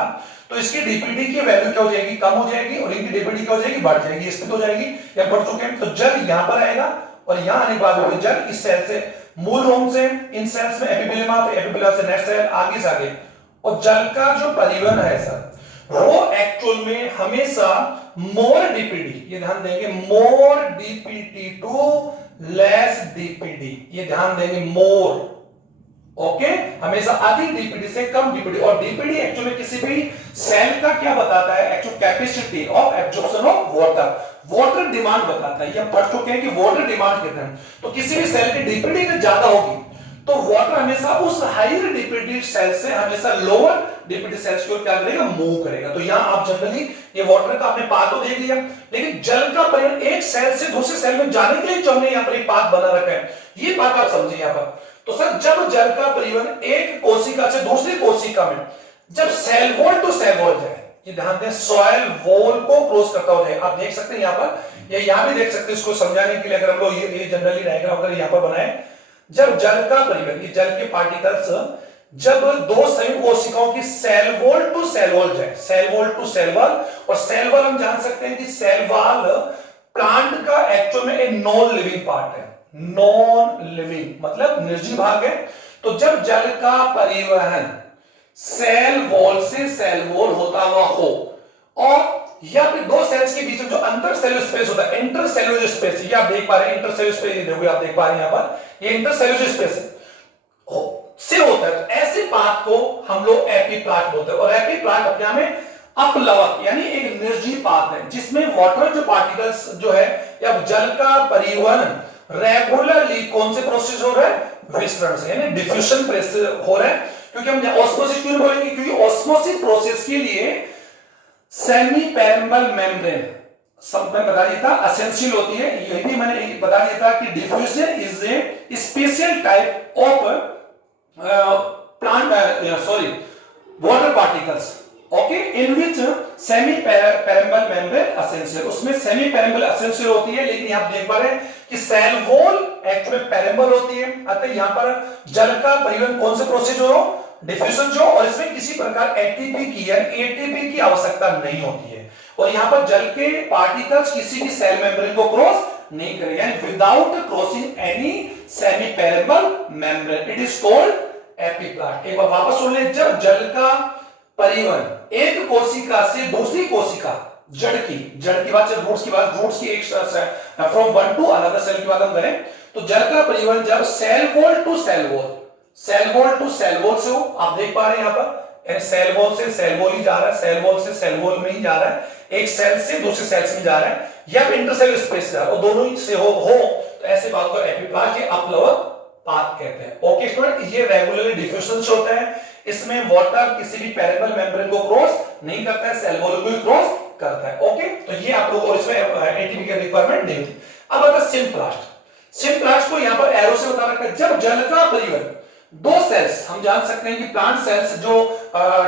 तो इसकी डीपीडी की वैल्यू क्या हो जाएगी, कम हो जाएगी, और इनकी डीपीडी क्या हो जाएगी, बढ़ जाएगी, स्थित हो जाएगी या बढ़ चुके हैं। तो जल यहां पर आएगा, और यहां आने के बाद जल इस सेल से, मूल रोम से, इन सेल्स में एपिब्लेमा, एपिब्लेमा से नेक्स्ट सेल, आगे से आगे, और जल का जो परिवहन है सर, वो एक्चुअल में हमेशा मोर डीपीडी, ये ध्यान देंगे, मोर डीपीटी टू लेस डीपीडी, ये ध्यान देंगे, मोर, ओके, हमेशा अधिक डीपीडी से कम डीपीडी। और डीपीडी एक्चुअली किसी भी सेल का क्या बताता है, actual capacity of absorption of water, water demand बताता है। ये हम पढ़ चुके हैं कि वाटर डिमांड कहते हैं। तो किसी भी सेल की डीपीडी अगर ज्यादा होगी तो वाटर हमेशा उस हायर डीपीडी सेल से हमेशा लोअर डीपीडी सेल्स की ओर क्या करेगा, मूव करेगा। तो यहां आप जनरली ये वाटर का आपने पाथ तो देख लिया, लेकिन जल का परिवहन एक सेल से दूसरे सेल में जाने के लिए जो हमने यहां पर एक पाथ बना रखा है, ये बात आप समझिए यहां पर। तो सर जब जल का परिवहन एक कोशिका से दूसरी कोशिका में, जब cell wall to cell wall जाए, ये ध्यान दें, सॉइल वॉल को क्रॉस करता हो जाए, आप देख सकते हैं यहां पर, या यहां भी देख सकते हैं, इसको समझाने के लिए अगर हम लोग ये जनरली डायग्राम अगर यहां पर बनाए, जब जल का परिवहन, ये जल के पार्टिकल्स जब दो संयुक्त कोशिकाओं की cell wall to cell wall जाए, cell wall to cell wall, और सेल वॉल हम जान सकते हैं कि सेल वॉल प्लांट का एक्चुअल में एक नॉन लिविंग पार्ट है, नॉन लिविंग मतलब निर्जीव भाग है। तो जब जल का परिवहन सेल वॉल से सेल वॉल होता हुआ हो, और या फिर दो सेल्स के बीच में जो अंतर सेलुलर स्पेस होता है, इंटर सेलुलर स्पेस, ये आप देख पा रहे हैं, इंटर सेलुलर स्पेस, ये देखो आप देख पा रहे हैं यहां पर, ये इंटर सेलुलर स्पेस से होता है। तो ऐसे पार्ट को हम लोग एपिप्लास्ट बोलते हैं, और एपिप्लास्ट अपने में अपलवक यानी एक निर्जीव पार्ट है, जिसमें वाटर जो पार्टिकल्स जो है या जल का परिवहन रेगुलरली कौन से प्रोसेस हो रहा है, विसरण से, यानी डिफ्यूजन प्रोसेस हो रहा है। क्योंकि हम ऑस्मोसिस क्यों बोलेंगे, क्योंकि ऑस्मोसिस प्रोसेस के लिए सेमी पेरेंबल मेम्ब्रेन सब में बता दिया था, असेंशियल होती है। यही मैंने बता दिया था कि diffusion is a special type of plant sorry water particles, okay, in which semi permeable membrane essential, उसमें सेमी पेरेंबल असेंशियल होती है। लेकिन आप देख पा रहे हैं कि सेल वॉल एक्चुअली पेरेंबल होती है। अतः यहां पर जल का परिवहन कौन से प्रोसेस हो, डिफ्यूजन जो, और इसमें किसी प्रकार एटीपी की या एटीपी की आवश्यकता नहीं होती है। और यहां पर जल के पार्टिकल्स किसी भी सेल मेम्ब्रेन को क्रॉस नहीं करेंगे, यानी without crossing any semi permeable membrane, it is called apoplast. एक बार वापस सुन ले, जब जल का परिवहन एक कोशिका से दूसरी कोशिका, जड़ की बात, रूट्स की एक from one to another cell की बात हम करें, तो जल का परिवहन जब cell wall to cell wall से हो, आप देख पा रहे हैं यहां पर सेल वॉल से सेल वॉल ही जा रहा है, सेल वॉल से सेल वॉल में ही जा रहा है, एक सेल से दूसरे सेल्स में जा रहा है, या इंटरसेल स्पेस से जा रहा है, और दोनों ही से हो तो ऐसे बात को एपीप्लास्ट या अपलवक पाथ कहते हैं। ओके स्टूडेंट, ये रेगुलरली डिफ्यूजन होता है, इसमें वाटर किसी भी पेरेंबल मेम्ब्रेन को क्रॉस नहीं करता है, सेल वॉल को ही क्रॉस करता है। ओके, तो ये आप लोगों को इसमें एटीपी की रिक्वायरमेंट नहीं होती। अब आता है सिम्प्लास्ट को यहां पर एरो से बता रखा है, जब जल का परिवहन दो सेल्स, हम जान सकते हैं कि प्लांट सेल्स जो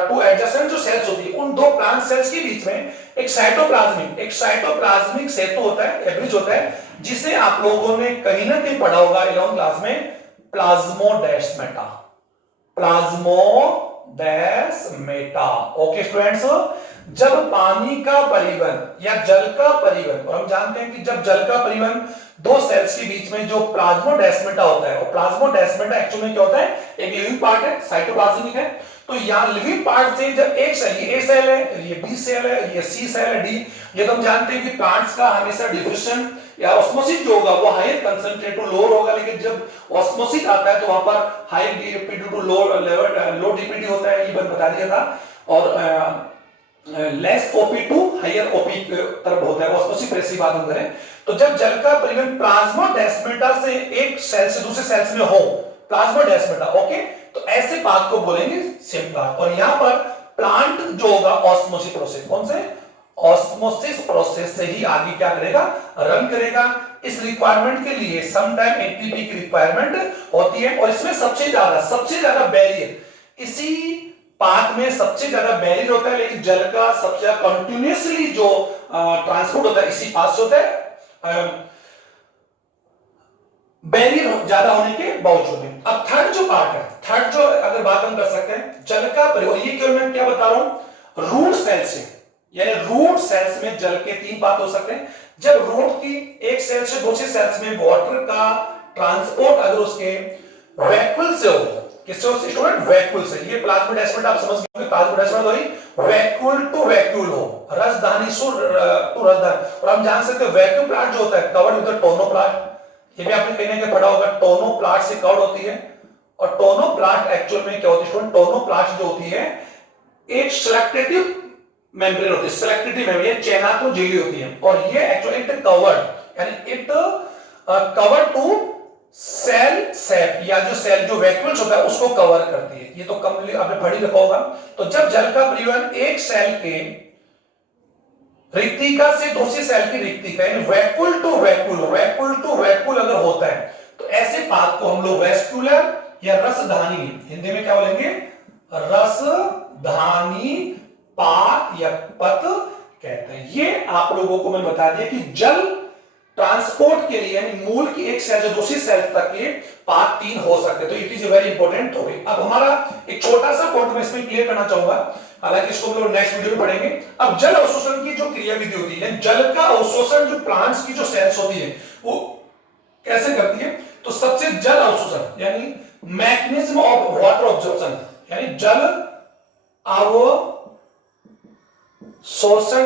टू एडजेसेंट जो सेल्स होती है, उन दो प्लांट सेल्स के बीच में एक साइटोप्लाज्मिक सेतु होता है, ब्रिज होता है, जिसे आप लोगों ने कहीं ना कहीं पढ़ा होगा 11th क्लास में, प्लाज्मोडेस्मेटा। ओके स्टूडेंट्स, जब पानी का परिवहन या जल का परिवहन, और हम जानते हैं कि जब जल का परिवहन दो सेल्स के बीच में जो प्लाज्मोडेस्मेटा होता है, और प्लाज्मोडेस्मेटा एक्चुअली क्या होता है, एक लिविंग पार्ट है, साइटोप्लाज्मिक है। तो यहां लिविंग पार्ट से जब एक सेल, ये ए सेल है, ये बी सेल है, ये सी सेल है, डी, ये तो हम जानते हैं कि प्लांट्स का हमेशा डिफ्यूजन या ऑस्मोसिस जो होगा वो हायर कंसंट्रेट टू लोअर होगा, लेकिन जब ऑस्मोसिस आता है तो वहां पर high DPD to low DPD होता है, ये बता दिया था, और less OP to higher OP तरफ होता है, ऑस्मोसिस प्रेसी बात हम करें। तो जब जल का परिवहन प्लाज्मोडेस्मेटा से एक सेल से दूसरे सेल्स में हो, प्लाज्मोडेस्मेटा, ओके, तो ऐसे पाथ को बोलेंगे सिम्प्लास्ट। और यहां पर प्लांट जो होगा ऑस्मोसिस प्रोसेस, कौन से, ऑस्मोसिस प्रोसेस से ही आगे क्या करेगा, रन करेगा। इस रिक्वायरमेंट के लिए सम टाइम एटीपी की रिक्वायरमेंट होती है, और इसमें सबसे ज्यादा बैरियर, इसी पाथ में सबसे ज्यादा बैरियर होता है, लेकिन जल का सबसे ज्यादा कंटिन्यूअसली जो ट्रांसपोर्ट होता है इसी पाथ से होता है, बैरियर ज्यादा होने के बावजूद। अब थर्ड जो पार्ट है, थर्ड जो अगर बात हम कर सकते हैं, जल का परिवहन, ये केवल मैं क्या बता रहा हूं, रूट सेल से, यानी रूट सेल्स में जल के तीन पाथ हो सकते हैं। जब रूट की एक सेल से दूसरे सेल्स में वाटर का ट्रांसपोर्ट अगर उसके वैक्यूल से हो, किससे हो स्टूडेंट, वैक्यूल से, ये प्लाज्मोडेस्मेटा आप समझ गए, प्लाज्मोडेस्मेटा वही वैक्यूल टू वैक्यूल हो, रसधानी टू रसधानी। और हम जान सकते हैं वैक्यूम प्लांट जो होता है कवर्ड विद द टोनोप्लास्ट, ये भी आपने कहीं ना कहीं पढ़ा होगा, टोनोप्लास्ट से कवर्ड होती है। और टोनोप्लास्ट एक्चुअल में क्या होती है स्टूडेंट, टोनोप्लास्ट जो होती है एक सेलेक्टिव मेम्ब्रेन होती है, सेलेक्टिव मेम्ब्रेन, चयनात्मक झिल्ली होती है, और ये एक्चुअली इट कवर्ड, यानी इट कवर्ड टू सेल सेप, या जो सेल जो वैक्यूल्स होता है उसको कवर करती है, ये तो कंप्लीट आपने पढ़ी रखा होगा। तो जब जल का परिवहन एक सेल के रिक्तिका से दूसरी सेल की रिक्तिका, यानी वैक्यूल टू वैक्यूल अगर होता है, तो ऐसे पाथ को हम लोग वेस्कुलर या रसधानी, हिंदी में क्या बोलेंगे, रसधानी पाथ या पथ कहते हैं। ये आप लोगों को मैंने बता दिया कि जल ट्रांसपोर्ट के लिए, यानी मूल की एक सेल से दूसरी सेल तक के पाथ तीन हो सकते हैं, तो it is very important topic. अब हमारा एक छोटा सा पॉइंट मैं इसमें क्लियर करना चाहूंगा, हालांकि इसको हम लोग नेक्स्ट वीडियो में पढ़ेंगे। अब जल अवशोषण की जो क्रिया विधि होती है, जल का अवशोषण जो प्लांट्स की जो सेल्स होती है वो कैसे करती है, तो सबसे जल अवशोषण यानी मैकेनिज्म ऑफ वाटर ऑब्जॉर्प्शन, यानी जल अवशोषण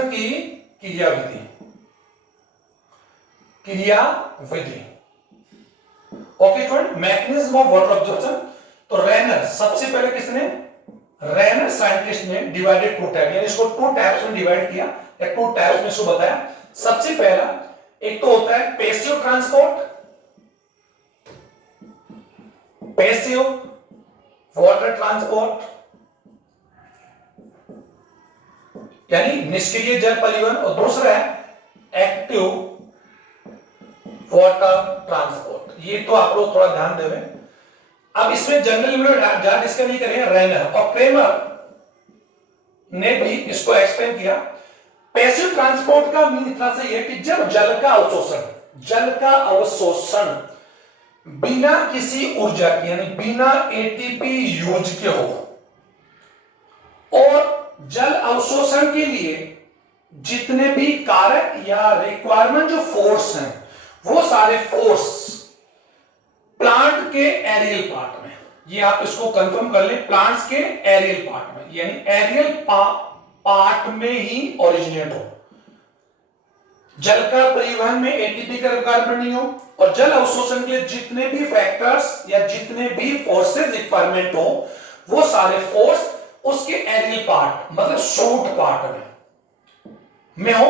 की क्रिया विधि। Okay student, mechanism of water absorption. तो रेनर, सबसे पहले किसने, रेनर साइंटिस्ट ने डिवाइडेड टू टाइप, यानी इसको टू टाइप्स में डिवाइड किया, या टू टाइप्स में इसको बताया। सबसे पहला एक तो होता है passive transport, passive water transport, यानी निष्क्रिय जल परिवहन, और दूसरा है एक्टिव वाटर ट्रांसपोर्ट। ये तो आप लोग थोड़ा ध्यान देवे। अब इसमें जनरल में ज्यादा डिस्कस नहीं करेंगे। रेनर और क्रेमर ने भी इसको एक्सप्लेन किया। पैसिव ट्रांसपोर्ट का मीन इतना से है कि जब जल का अवशोषण बिना किसी ऊर्जा के यानी बिना एटीपी यूज के हो, और जल अवशोषण के लिए जितने भी कारक या रिक्वायरमेंट जो फोर्स हैं, वो सारे फोर्स प्लांट के एरियल पार्ट में, ये आप इसको कंफर्म कर लें, प्लांट्स के एरियल पार्ट में यानी एरियल पार्ट में ही ओरिजिनेट हो। जल का परिवहन में एटीपी का रिक्वायरमेंट नहीं हो, और जल अवशोषण के लिए जितने भी फैक्टर्स या जितने भी फोर्सेस रिक्वायरमेंट हो, वो सारे फोर्स उसके एरियल पार्ट मतलब शूट पार्ट में हो।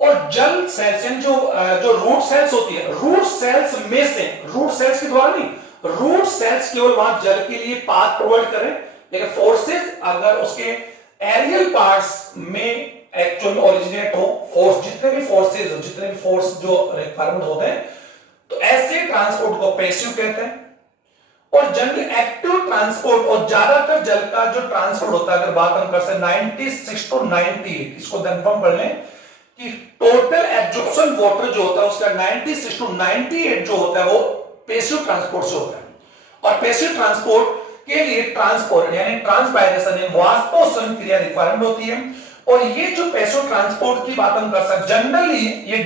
और जल सेल्स जो रूट सेल्स होती है, रूट सेल्स में से, रूट सेल्स के द्वारा नहीं, रूट सेल्स केवल वहां जल के लिए पाथ प्रोवाइड करें, लेकिन फोर्सेस अगर उसके एरियल पार्ट्स में एक्चुअल में ओरिजिनेट हो, फोर्स जितने भी फोर्स जो रिक्वायरमेंट होते हैं, तो ऐसे ट्रांसपोर्ट को पैसिव कहते हैं। और जनरली एक्टिव ट्रांसपोर्ट, और ज्यादातर जल का जो ट्रांसपोर्ट होता है, अगर बात हम कर सकते 96 to 98, इसको कंफर्म कर लें कि टोटल एब्जॉर्प्शन वाटर जो होता है उसका 96 to 98 जो होता है वो पैसिव ट्रांसपोर्ट से होता है। और पैसिव ट्रांसपोर्ट के लिए ट्रांसपोर्ट यानी ट्रांसपायरेशन यानी वाष्पोषण क्रिया रिक्वायरमेंट होती है। और ये जो पैसिव ट्रांसपोर्ट की बात हम कर सकते, जनरली ये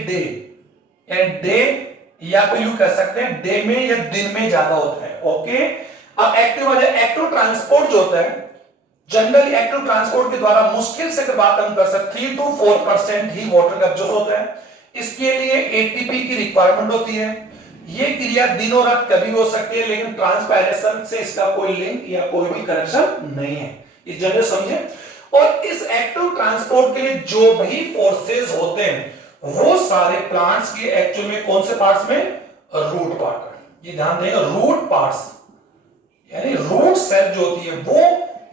डे या तो यू कह सकते हैं डे में या दिन में ज्यादा होता है। ओके, अब एक्टिव ट्रांसपोर्ट जो होता है, जनरली एक्टिव ट्रांसपोर्ट के द्वारा मुश्किल से बात हम कर सकते 3 to 4% ही वाटर का एब्जॉर्ब होता है। इसके लिए एटीपी की रिक्वायरमेंट होती है। ये क्रिया दिनों रात कभी हो सकती है, लेकिन ट्रांसपायरेशन से इसका कोई लिंक या कोई भी कनेक्शन नहीं है, ये जनरल समझे। और इस एक्टिव ट्रांसपोर्ट के लिए जो भी फोर्सेस होते हैं, वो सारे प्लांट्स के एक्चुअल में कौन से पार्ट्स में, रूट पार्ट। ये ध्यान देगा, रूट पार्ट्स यानी रूट सेल जो होती है वो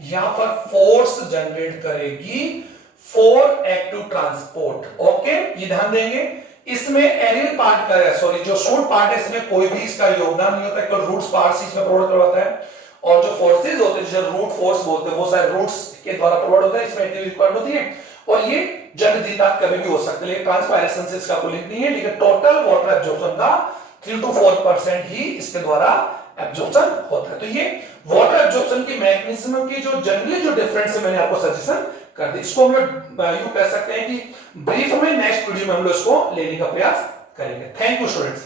यहां पर फोर्स जनरेट करेगी फॉर एक्टिव ट्रांसपोर्ट। ओके, ये ध्यान देंगे। इसमें एरियल पार्ट का जो शूट पार्ट है, इसमें कोई भी इसका योगदान नहीं होता, केवल रूट्स पार्ट्स इसमें प्रोवाइड करवाता है। और जो फोर्सेज होते हैं, जिसे रूट फोर्स बोलते हैं, वो सारे रूट्स के द्वारा प्रोवाइड होता है, इसमें एटीपी रिक्वायर्ड होती है। और ये जल दिनरात कभी भी हो सकता है, लेकिन ट्रांसपायरेशन से इसका कोई लिंक नहीं है। लेकिन टोटल वाटर एब्जॉर्प्शन का 3 to 4% ही इसके द्वारा एब्जॉर्प्शन होता है। तो ये वाटर एब्जॉर्प्शन की मैकेनिज्म की जो जनरली जो डिफरेंस है, मैंने आपको सजेशन कर दी। इसको हम लोग यूं कह सकते हैं कि ब्रीफ में नेक्स्ट वीडियो में हम लोग इसको लेने का प्रयास करेंगे। Thank you students.